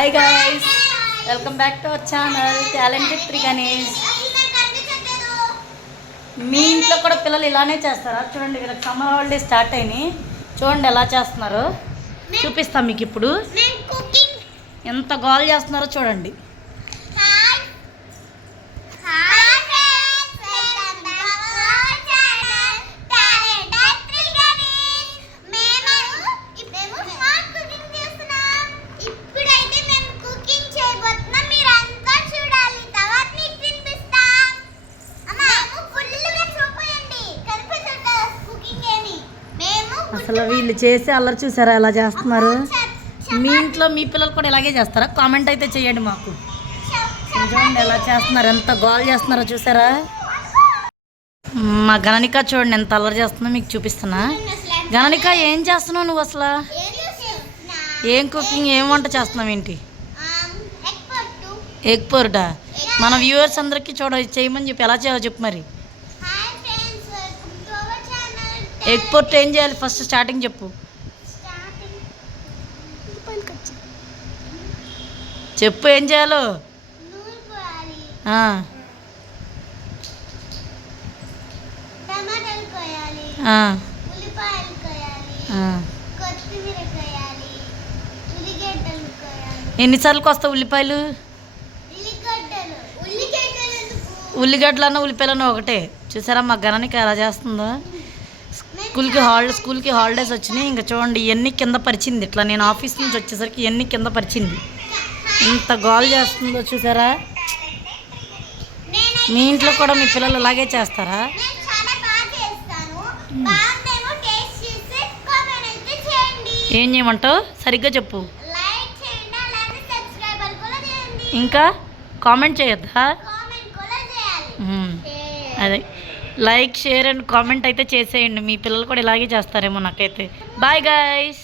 Hi guys, welcome back to our channel talented three Ganesh. మీ ఇంట్లో కూడా పిల్లలు ఇలానే చేస్తారా? చూడండి, వీళ్ళకి సమ్మర్ హాలిడేస్ స్టార్ట్ అయినాయి. చూడండి ఎలా చేస్తున్నారో చూపిస్తాం మీకు. ఇప్పుడు ఎంత గోల్ చేస్తున్నారో చూడండి. అసలు వీళ్ళు చేసి అల్లరి చూసారా ఎలా చేస్తున్నారు? మీ ఇంట్లో మీ పిల్లలు కూడా ఇలాగే చేస్తారా? కామెంట్ అయితే చేయండి మాకు. చూడండి ఎలా చేస్తున్నారు, ఎంత గోల్ చేస్తున్నారో చూసారా? మా గణనిక చూడండి ఎంత అల్లరి చేస్తుందో మీకు చూపిస్తున్నా. గణనిక ఏం చేస్తున్నావు నువ్వు? అసలు ఏం కుకింగ్, ఏం వంట చేస్తున్నావు ఏంటి? ఎగ్ పొరుటా? మన వ్యూవర్స్ అందరికీ చేయమని చెప్పి ఎలా చేయాలో చెప్పు మరి. ఎగ్ పొట్టు ఏం చేయాలి ఫస్ట్? స్టార్టింగ్ చెప్పు. చెప్పు ఏం చేయాలో. ఎన్నిసార్లు వస్తావు ఉల్లిపాయలు? ఉల్లిగడ్డలన్నా ఉల్లిపాయలన్నా ఒకటే. చూసారా మా గణనిక ఎలా చేస్తుందో? స్కూల్కి హాలిడేస్ వచ్చినాయి. ఇంకా చూడండి ఎన్ని కింద పరిచింది. ఇట్లా నేను ఆఫీస్ నుంచి వచ్చేసరికి ఎన్ని కింద పరిచింది. ఇంత గోల్ చేస్తుందో చూసారా? మీ ఇంట్లో కూడా మీ పిల్లలు అలాగే చేస్తారా? ఏం చేయమంటావు? సరిగ్గా చెప్పు. ఇంకా కామెంట్ చేయొద్దా? అదే లైక్, షేర్ అండ్ కామెంట్ అయితే చేసేయండి. మీ పిల్లలు కూడా ఇలాగే చేస్తారేమో నాకైతే. Bye guys.